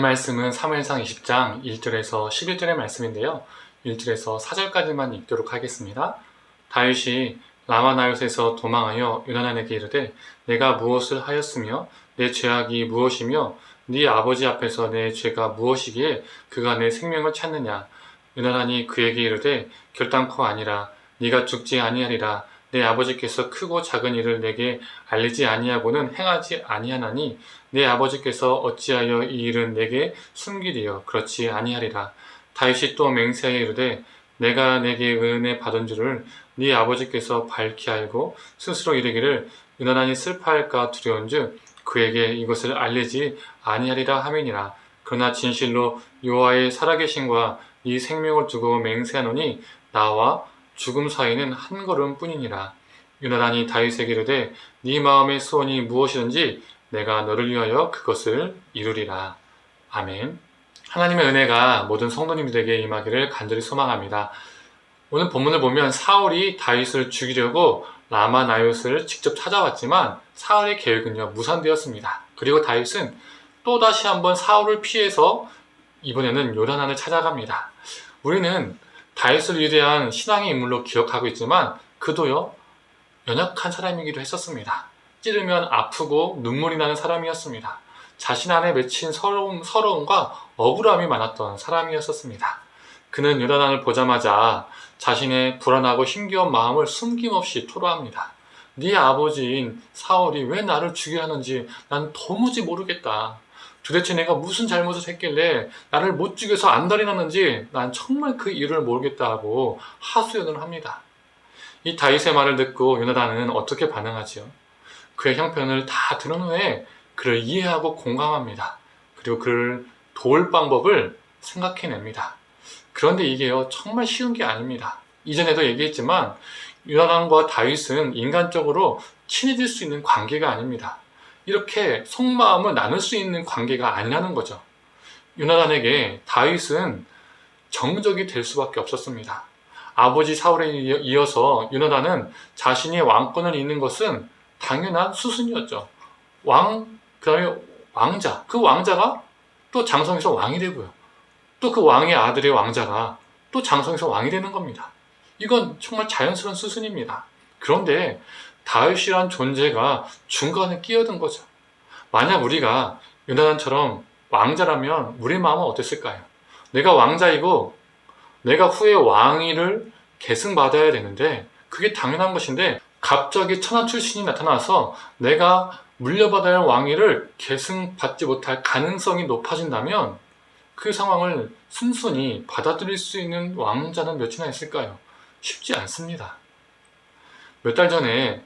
오늘 말씀은 사무엘상 20장 1절에서 11절의 말씀인데요. 1절에서 4절까지만 읽도록 하겠습니다. 다윗이 라마나요스에서 도망하여 요나단에게 이르되 내가 무엇을 하였으며 내 죄악이 무엇이며 네 아버지 앞에서 내 죄가 무엇이기에 그가 내 생명을 찾느냐. 요나단이 그에게 이르되 결단코 아니라 네가 죽지 아니하리라. 내 아버지께서 크고 작은 일을 내게 알리지 아니하고는 행하지 아니하나니 내 아버지께서 어찌하여 이 일은 내게 숨기리요. 그렇지 아니하리라. 다윗이 또 맹세하여 이르되 내가 내게 은혜 받은 줄을 네 아버지께서 밝히 알고 스스로 이르기를 요나단이 슬퍼할까 두려운즉 그에게 이것을 알리지 아니하리라 하매니라. 그러나 진실로 여호와의 살아계심과 네 생명을 두고 맹세하노니 나와 죽음 사이는 한 걸음 뿐이니라. 요나단이 다윗에게 이르되 네 마음의 소원이 무엇이든지 내가 너를 위하여 그것을 이루리라. 아멘. 하나님의 은혜가 모든 성도님들에게 임하기를 간절히 소망합니다. 오늘 본문을 보면 사울이 다윗을 죽이려고 라마나요스를 직접 찾아왔지만 사울의 계획은요 무산되었습니다. 그리고 다윗은 또다시 한번 사울을 피해서 이번에는 요나단을 찾아갑니다. 우리는 다윗을 위대한 신앙의 인물로 기억하고 있지만 그도요 연약한 사람이기도 했었습니다. 찌르면 아프고 눈물이 나는 사람이었습니다. 자신 안에 맺힌 서러움과 억울함이 많았던 사람이었습니다. 그는 요나단을 보자마자 자신의 불안하고 힘겨운 마음을 숨김없이 토로합니다. 네 아버지인 사울이 왜 나를 죽여야 하는지 난 도무지 모르겠다. 도대체 내가 무슨 잘못을 했길래 나를 못 죽여서 안달이 났는지 난 정말 그 이유를 모르겠다 하고 하소연을 합니다. 이 다윗의 말을 듣고 요나단은 어떻게 반응하지요? 그의 형편을 다 들은 후에 그를 이해하고 공감합니다. 그리고 그를 도울 방법을 생각해냅니다. 그런데 이게요 정말 쉬운 게 아닙니다. 이전에도 얘기했지만 요나단과 다윗은 인간적으로 친해질 수 있는 관계가 아닙니다. 이렇게 속마음을 나눌 수 있는 관계가 아니라는 거죠. 요나단에게 다윗은 정적이 될 수밖에 없었습니다. 아버지 사울에 이어서 요나단은 자신이 왕권을 잇는 것은 당연한 수순이었죠. 그 다음에 왕자, 그 왕자가 또 장성에서 왕이 되고요. 또 그 왕의 아들의 왕자가 또 장성에서 왕이 되는 겁니다. 이건 정말 자연스러운 수순입니다. 그런데 다윗이란 존재가 중간에 끼어든 거죠. 만약 우리가 요나단처럼 왕자라면 우리 마음은 어땠을까요? 내가 왕자이고 내가 후에 왕위를 계승받아야 되는데 그게 당연한 것인데 갑자기 천한 출신이 나타나서 내가 물려받아야 할 왕위를 계승받지 못할 가능성이 높아진다면 그 상황을 순순히 받아들일 수 있는 왕자는 몇이나 있을까요? 쉽지 않습니다. 몇 달 전에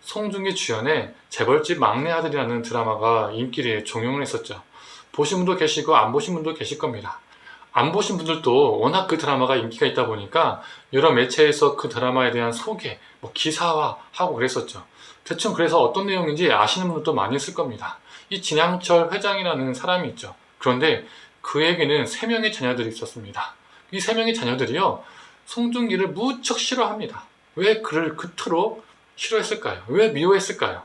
송중기 주연의 재벌집 막내 아들이라는 드라마가 인기를 종영을 했었죠. 보신 분도 계시고 안 보신 분도 계실 겁니다. 안 보신 분들도 워낙 그 드라마가 인기가 있다 보니까 여러 매체에서 그 드라마에 대한 소개, 기사화하고 그랬었죠. 대충 그래서 어떤 내용인지 아시는 분들도 많이 있을 겁니다. 이 진양철 회장이라는 사람이 있죠. 그런데 그에게는 3명의 자녀들이 있었습니다. 이 3명의 자녀들이요 송중기를 무척 싫어합니다. 왜 그를 그토록 싫어했을까요? 왜 미워했을까요?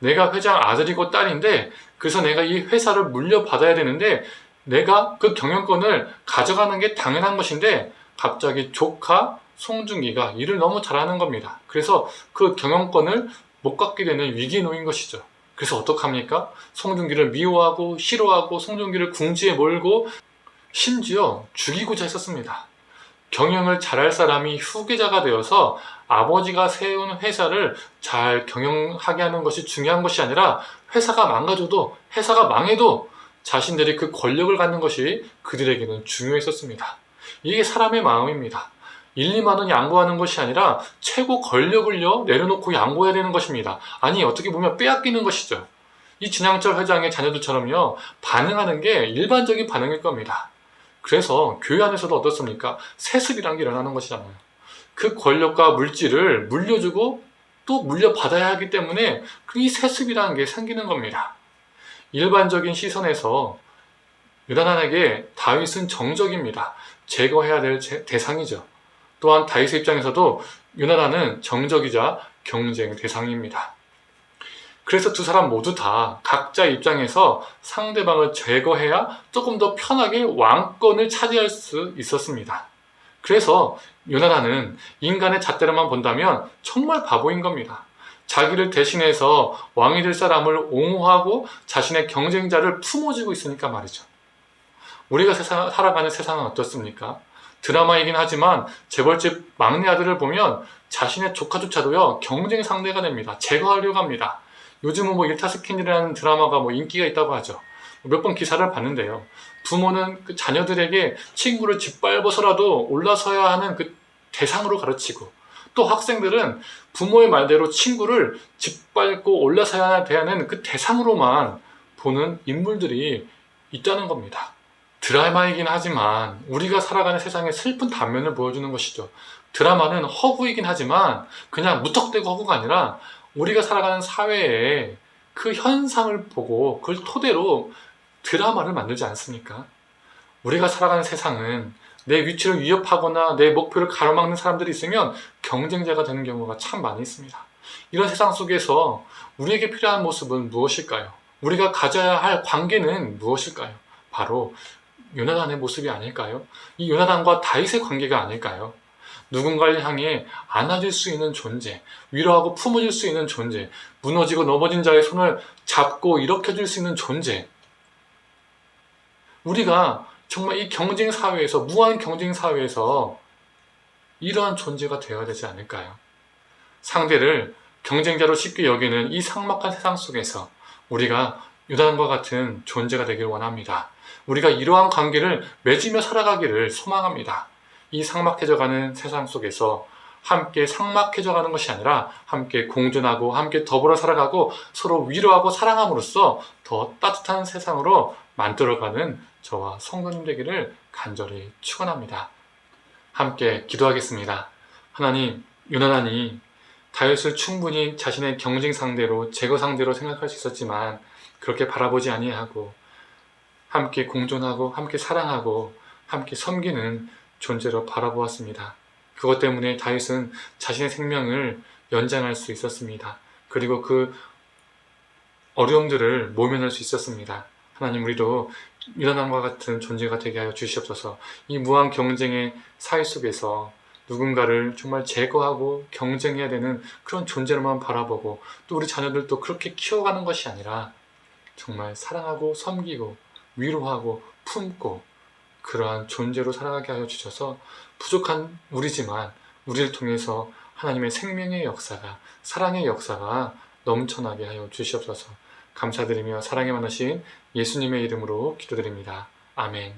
내가 회장 아들이고 딸인데 그래서 내가 이 회사를 물려받아야 되는데 내가 그 경영권을 가져가는 게 당연한 것인데 갑자기 조카 송중기가 일을 너무 잘하는 겁니다. 그래서 그 경영권을 못 갖게 되는 위기에 놓인 것이죠. 그래서 어떡합니까? 송중기를 미워하고 싫어하고 송중기를 궁지에 몰고 심지어 죽이고자 했었습니다. 경영을 잘할 사람이 후계자가 되어서 아버지가 세운 회사를 잘 경영하게 하는 것이 중요한 것이 아니라 회사가 망가져도 회사가 망해도 자신들이 그 권력을 갖는 것이 그들에게는 중요했었습니다. 이게 사람의 마음입니다. 1, 2만 원 양보하는 것이 아니라 최고 권력을요 내려놓고 양보해야 되는 것입니다. 아니 어떻게 보면 빼앗기는 것이죠. 이 진양철 회장의 자녀들처럼요 반응하는 게 일반적인 반응일 겁니다. 그래서 교회 안에서도 어떻습니까? 세습이란 게 일어나는 것이잖아요. 그 권력과 물질을 물려주고 또 물려받아야 하기 때문에 이 세습이라는 게 생기는 겁니다. 일반적인 시선에서 요나단에게 다윗은 정적입니다. 제거해야 될 대상이죠. 또한 다윗의 입장에서도 요나단은 정적이자 경쟁 대상입니다. 그래서 두 사람 모두 다 각자 입장에서 상대방을 제거해야 조금 더 편하게 왕권을 차지할 수 있었습니다. 그래서 요나단은 인간의 잣대로만 본다면 정말 바보인 겁니다. 자기를 대신해서 왕이 될 사람을 옹호하고 자신의 경쟁자를 품어주고 있으니까 말이죠. 우리가 살아가는 세상은 어떻습니까? 드라마이긴 하지만 재벌집 막내 아들을 보면 자신의 조카조차도요 경쟁 상대가 됩니다. 제거하려고 합니다. 요즘은 일타스킨이라는 드라마가 인기가 있다고 하죠. 몇 번 기사를 봤는데요. 부모는 그 자녀들에게 친구를 짓밟아서라도 올라서야 하는 그 대상으로 가르치고, 또 학생들은 부모의 말대로 친구를 짓밟고 올라서야 하는 그 대상으로만 보는 인물들이 있다는 겁니다. 드라마이긴 하지만 우리가 살아가는 세상의 슬픈 단면을 보여주는 것이죠. 드라마는 허구이긴 하지만 그냥 무턱대고 허구가 아니라 우리가 살아가는 사회의 그 현상을 보고 그걸 토대로 드라마를 만들지 않습니까? 우리가 살아가는 세상은 내 위치를 위협하거나 내 목표를 가로막는 사람들이 있으면 경쟁자가 되는 경우가 참 많이 있습니다. 이런 세상 속에서 우리에게 필요한 모습은 무엇일까요? 우리가 가져야 할 관계는 무엇일까요? 바로 요나단의 모습이 아닐까요? 이 요나단과 다윗의 관계가 아닐까요? 누군가를 향해 안아줄 수 있는 존재, 위로하고 품어줄 수 있는 존재, 무너지고 넘어진 자의 손을 잡고 일으켜줄 수 있는 존재. 우리가 정말 이 경쟁 사회에서, 무한 경쟁 사회에서 이러한 존재가 되어야 되지 않을까요? 상대를 경쟁자로 쉽게 여기는 이 삭막한 세상 속에서 우리가 요나단과 같은 존재가 되길 원합니다. 우리가 이러한 관계를 맺으며 살아가기를 소망합니다. 이 삭막해져가는 세상 속에서 함께 삭막해져가는 것이 아니라 함께 공존하고 함께 더불어 살아가고 서로 위로하고 사랑함으로써 더 따뜻한 세상으로 만들어가는 저와 성도님 되기를 간절히 축원합니다. 함께 기도하겠습니다. 하나님, 요나단이 다윗을 충분히 자신의 경쟁 상대로, 제거 상대로 생각할 수 있었지만 그렇게 바라보지 아니하고 함께 공존하고 함께 사랑하고 함께 섬기는 존재로 바라보았습니다. 그것 때문에 다윗은 자신의 생명을 연장할 수 있었습니다. 그리고 그 어려움들을 모면할 수 있었습니다. 하나님, 우리도 요나단과 같은 존재가 되게 하여 주시옵소서. 이 무한 경쟁의 사회 속에서 누군가를 정말 제거하고 경쟁해야 되는 그런 존재로만 바라보고, 또 우리 자녀들도 그렇게 키워가는 것이 아니라 정말 사랑하고 섬기고 위로하고 품고 그러한 존재로 살아가게 하여 주셔서 부족한 우리지만 우리를 통해서 하나님의 생명의 역사가, 사랑의 역사가 넘쳐나게 하여 주시옵소서. 감사드리며 사랑에 많으신 예수님의 이름으로 기도드립니다. 아멘.